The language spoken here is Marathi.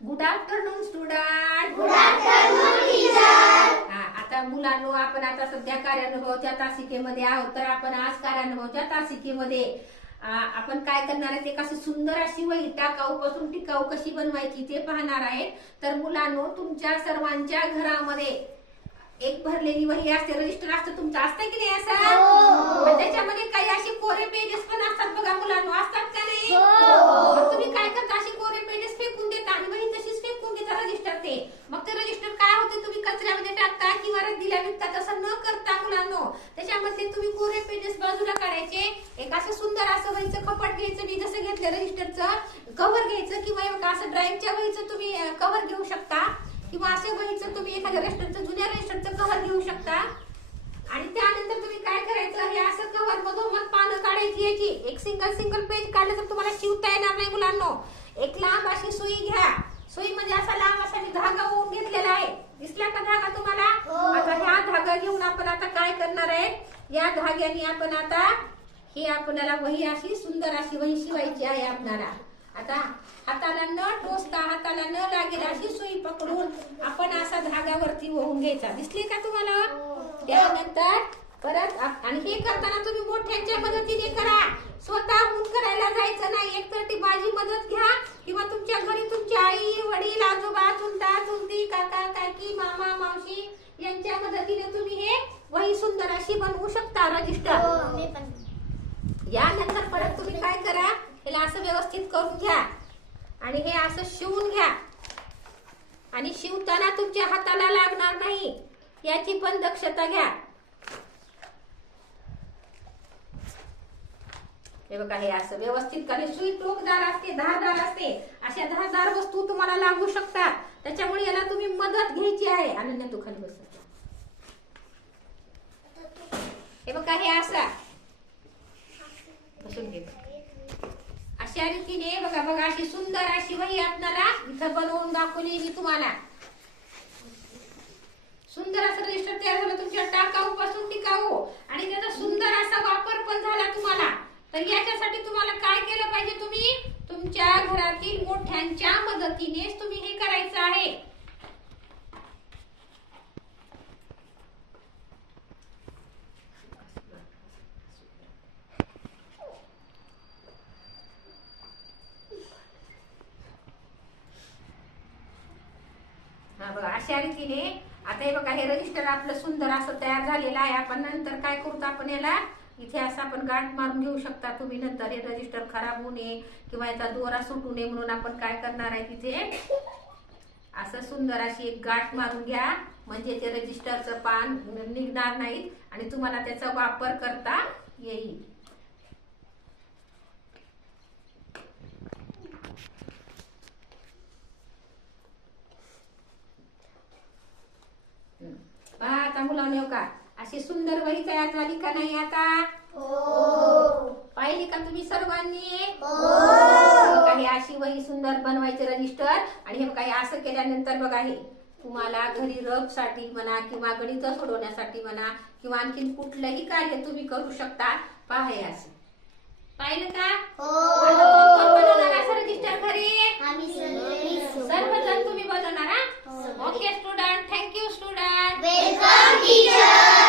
Good afternoon student. Good afternoon teacher. आता मुलांनो, आपण आता सध्या कार्यानुभवाच्या तासिकेमध्ये आहोत. तर आपण आज कार्यानुभवाच्या तासिकेमध्ये आपण काय करणार आहे, एक अशी सुंदर अशी वही टाकाऊ पासून टिकाऊ कशी बनवायची ते पाहणार आहे. तर मुलांनो, तुमच्या सर्वांच्या घरामध्ये एक भरलेली वही असते, रजिस्टर असतं तुमचं, असतं की नाही असं? त्याच्यामध्ये काही असे कोरे पेजेस पण असतात बघा मुलांनो, असतात का नाही? मग तुम्ही काय करता, असे कोरे पेजेस फेकून देता आणि वही तशीच फेकून देता रजिस्टर ते. मग ते रजिस्टर काय होते, तुम्ही कचऱ्यामध्ये टाकता किंवा रद्दीला विकता. तसं न करता मुलांनो, त्याच्यामध्ये तुम्ही कोरे पेजेस बाजूला काढायचे. एक असं सुंदर असं वहीचं कपाट घ्यायचं, मी जसं घेतलं रजिस्टरचं कव्हर घ्यायचं, किंवा असं ड्राईव्हच्या वहीचं तुम्ही कव्हर घेऊ शकता, किंवा असं वहीचं तुम्ही एखाद्या रजिस्टरचं, जुन्या रजिस्टरचं कव्हर घेऊ शकता. आणि त्यानंतर तुम्ही काय करायचं, हे असं कव्हर मधोमध पानं काढायची याची. एक सिंगल पेज काढलं तर तुम्हाला शिवता येणार नाही मुलांनो. एक लांब अशी सुई घ्या. सुई म्हणजे असा लांब असा मी धागा ओवून घेतलेला आहे. दिसला का धागा तुम्हाला? आता ह्या धागा घेऊन आपण आता काय करणार आहे, या धाग्याने आपण आता ही आपल्याला वही अशी सुंदर अशी वही शिवायची आहे आपल्याला. आता हाताला न टोचता, हाताला न लागेल अशी सुई पकडून आपण असा धाग्यावरती ओवून घ्यायचा. दिसली का तुम्हाला? त्यानंतर परत आणि हे करताना तुम्ही मोठ्यांच्या मदतीने करा, स्वतःहून करायला जायचं नाही. एकतर ती माझी मदत घ्या, किंवा तुमच्या घरी तुमची आई वडील आजोबा चुलता चुलती काका काकी मामा मावशी यांच्या मदतीने तुम्ही हे वही सुंदर अशी बनवू शकता रजिस्टर. यानंतर परत तुम्ही काय करा, याला असं व्यवस्थित करून घ्या आणि हे असं शिवून घ्या. आणि शिवताना तुमच्या हाताला लागणार नाही याची पण दक्षता घ्या. हे बघा, हे असं व्यवस्थित करा. सुई टोकदार असते, धारदार असते. अशा धारदार वस्तू तुम्हाला लागू शकतात, त्याच्यामुळे याला तुम्ही मदत घ्यायची आहे. अनन्या, तू खाली बस. हे बघा, हे असं बसून घे. अशा रीतीने बघा बघा अशी सुंदर अशी वही आपल्याला इथं बनवून दाखवली मी तुम्हाला. सुंदर असं रजिस्टर तयार झालं तुमच्या टाकाऊ पासून टिकाऊ, आणि त्याचा सुंदर असा वापर पण झाला तुम्हाला. तर याच्यासाठी तुम्हाला काय केलं पाहिजे, तुम्ही तुमच्या घरातील मोठ्यांच्या मदतीनेच तुम्ही हे करायचं आहे. हा बघा, अशा रीतीने आता हे बघा, हे रजिस्टर आपलं सुंदर असं तयार झालेलं आहे. आपण नंतर काय करू, आपण याला इथे असं आपण गाठ मारून घेऊ शकता तुम्ही. नंतर हे रजिस्टर खराब होऊ नये किंवा याचा दोरा सुटू नये म्हणून आपण काय करणार आहे, तिथे असं सुंदर अशी एक गाठ मारून घ्या, म्हणजे ते रजिस्टरचं पान निघणार नाही आणि तुम्हाला त्याचा वापर करता येईल. पहा आता मुलांनो, का अशी सुंदर वही तयार झाली का नाही? आता पाहिली का तुम्ही सर्वांनी? काही अशी वही सुंदर बनवायची रजिस्टर. आणि हे काही असं केल्यानंतर बघा, हे तुम्हाला घरी रफ साठी म्हणा किंवा गणित सोडवण्यासाठी म्हणा किंवा आणखीन कुठलंही कार्य तुम्ही करू शकता. पहा, हे असं पाहिलं का? बनवणार असं रजिस्टर घरी सर्वजण तुम्ही बनवणार. Okay student, thank you student. Welcome teacher.